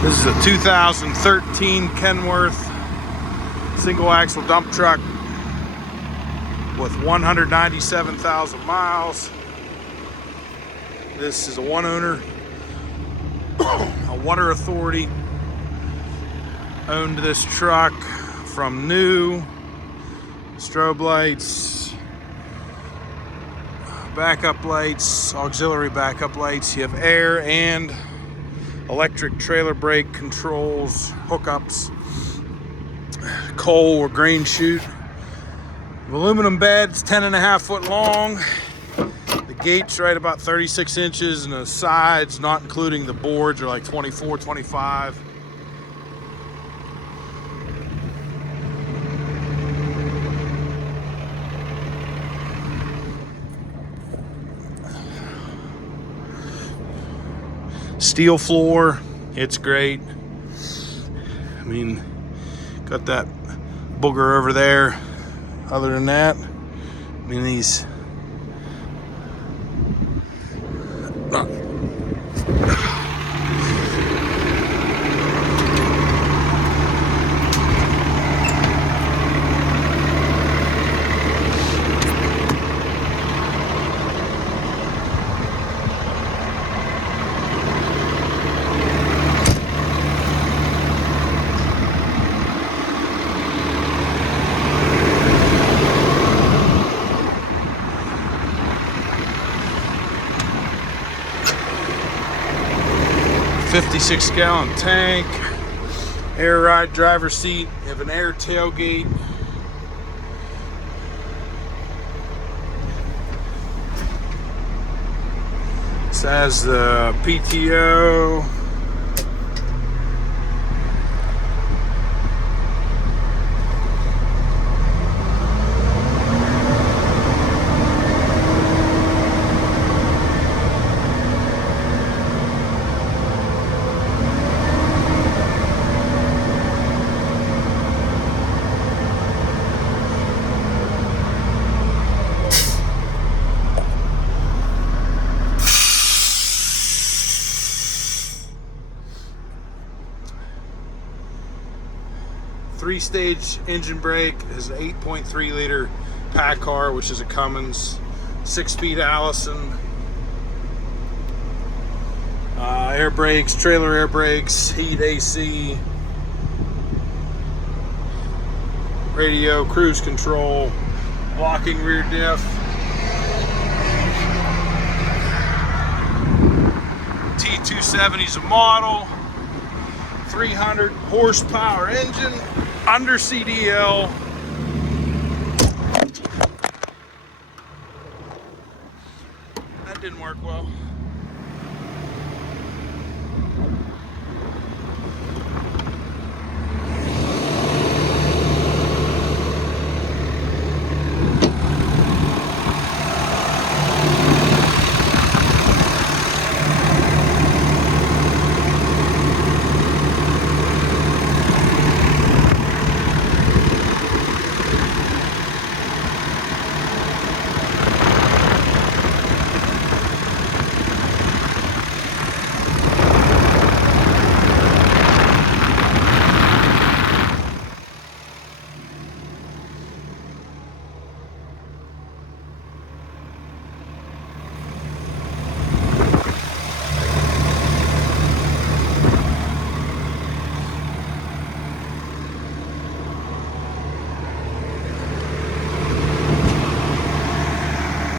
This is a 2013 Kenworth single axle dump truck with 197,000 miles. This is a one owner, a water authority owned this truck from new. Strobe lights, backup lights, auxiliary backup lights. You have air and electric trailer brake controls, hookups, coal or grain chute. Aluminum bed, it's 10.5 foot long. The gate's right about 36 inches, and the sides, not including the boards, are like 24, 25. Steel floor, it's great. I mean, got that booger over there. Other than that, I mean, these $56-gallon tank, air ride driver's seat. You have an air tailgate. This has the PTO. Three-stage engine brake. Is an 8.3 liter Packard, which is a Cummins, 6-speed Allison. Air brakes, trailer air brakes, heat AC, radio, cruise control, locking rear diff. T270 is a model, 300 horsepower engine, under CDL. That didn't work well.